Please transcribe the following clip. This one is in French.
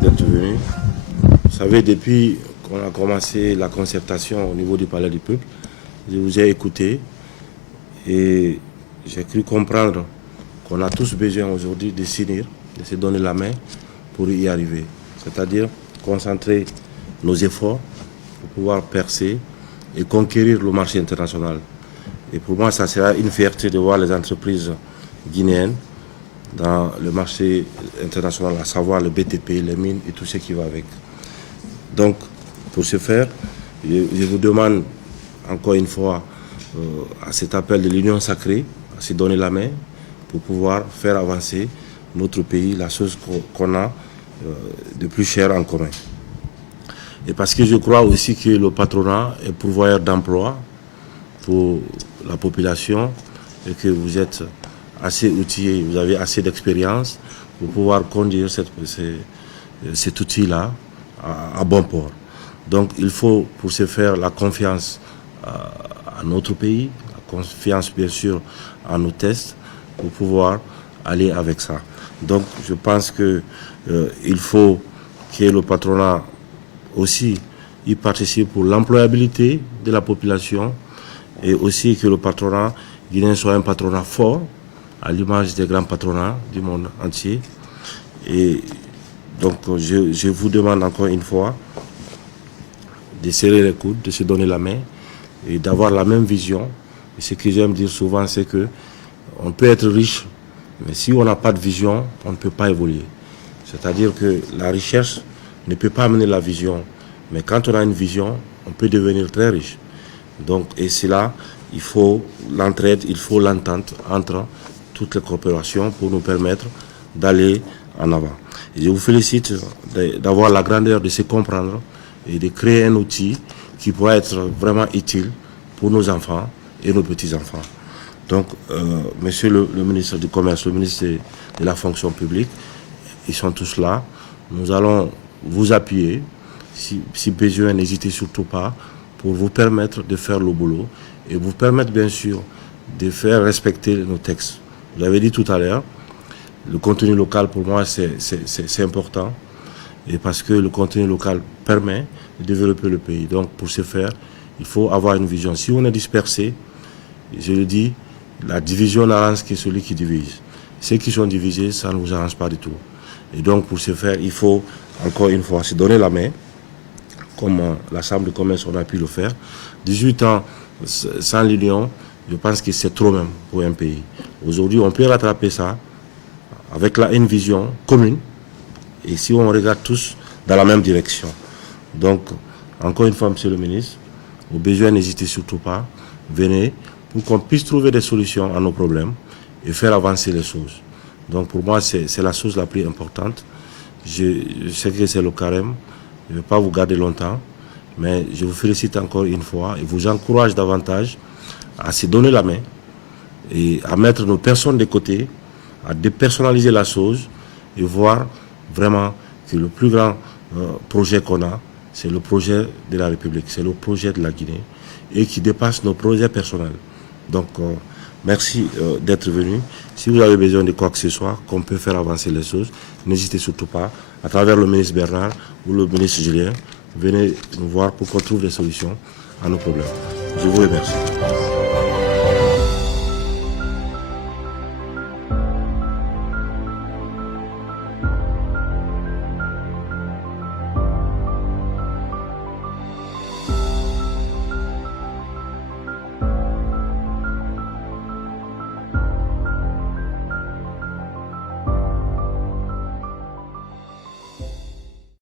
d'être venu. Vous savez, depuis qu'on a commencé la concertation au niveau du Palais du Peuple, je vous ai écouté et j'ai cru comprendre qu'on a tous besoin aujourd'hui de s'unir, de se donner la main pour y arriver. C'est-à-dire concentrer nos efforts pour pouvoir percer et conquérir le marché international. Et pour moi, ça sera une fierté de voir les entreprises guinéennes dans le marché international, à savoir le BTP, les mines et tout ce qui va avec. Donc, pour ce faire, je vous demande encore une fois à cet appel de l'Union sacrée, à se donner la main pour pouvoir faire avancer notre pays, la chose qu'on a de plus cher en commun. Et parce que je crois aussi que le patronat est pourvoyeur d'emplois pour la population et que vous êtes assez outillés, vous avez assez d'expérience pour pouvoir conduire cet outil-là à bon port. Donc il faut pour ce faire la confiance à notre pays, la confiance bien sûr à nos tests pour pouvoir aller avec ça. Donc je pense qu'il faut que le patronat aussi y participe pour l'employabilité de la population et aussi que le patronat guinéen soit un patronat fort à l'image des grands patronats du monde entier. Et donc je vous demande encore une fois de serrer les coudes, de se donner la main et d'avoir la même vision. Et ce que j'aime dire souvent, c'est que on peut être riche, mais si on n'a pas de vision, on ne peut pas évoluer. C'est-à-dire que la richesse ne peut pas amener la vision. Mais quand on a une vision, on peut devenir très riche. Donc, et c'est là, il faut l'entraide, il faut l'entente entre toutes les corporations pour nous permettre d'aller en avant. Et je vous félicite d'avoir la grandeur de se comprendre et de créer un outil qui pourra être vraiment utile pour nos enfants et nos petits-enfants. Donc, monsieur le ministre du Commerce, le ministre de la Fonction publique, ils sont tous là. Nous allons vous appuyer. Si besoin, n'hésitez surtout pas pour vous permettre de faire le boulot et vous permettre bien sûr de faire respecter nos textes. Vous l'avez dit tout à l'heure, le contenu local pour moi c'est important et parce que le contenu local permet de développer le pays. Donc pour ce faire, il faut avoir une vision. Si on est dispersé, je le dis, la division n'arrange que celui qui divise. Ceux qui sont divisés, ça ne vous arrange pas du tout. Et donc pour ce faire, il faut encore une fois se donner la main, comme la Chambre de commerce on a pu le faire. 18 ans sans l'union, je pense que c'est trop même pour un pays. Aujourd'hui, on peut rattraper ça avec une vision commune et si on regarde tous dans la même direction. Donc, encore une fois, monsieur le ministre, au besoin, n'hésitez surtout pas, venez pour qu'on puisse trouver des solutions à nos problèmes et faire avancer les choses. Donc, pour moi, c'est la chose la plus importante. Je sais que c'est le carême. Je ne vais pas vous garder longtemps, mais je vous félicite encore une fois et vous encourage davantage à se donner la main et à mettre nos personnes de côté, à dépersonnaliser la chose et voir vraiment que le plus grand projet qu'on a, c'est le projet de la République, c'est le projet de la Guinée et qui dépasse nos projets personnels. Donc, merci d'être venu. Si vous avez besoin de quoi que ce soit, qu'on peut faire avancer les choses, n'hésitez surtout pas, à travers le ministre Bernard ou le ministre Julien, venez nous voir pour qu'on trouve des solutions à nos problèmes. Je vous remercie.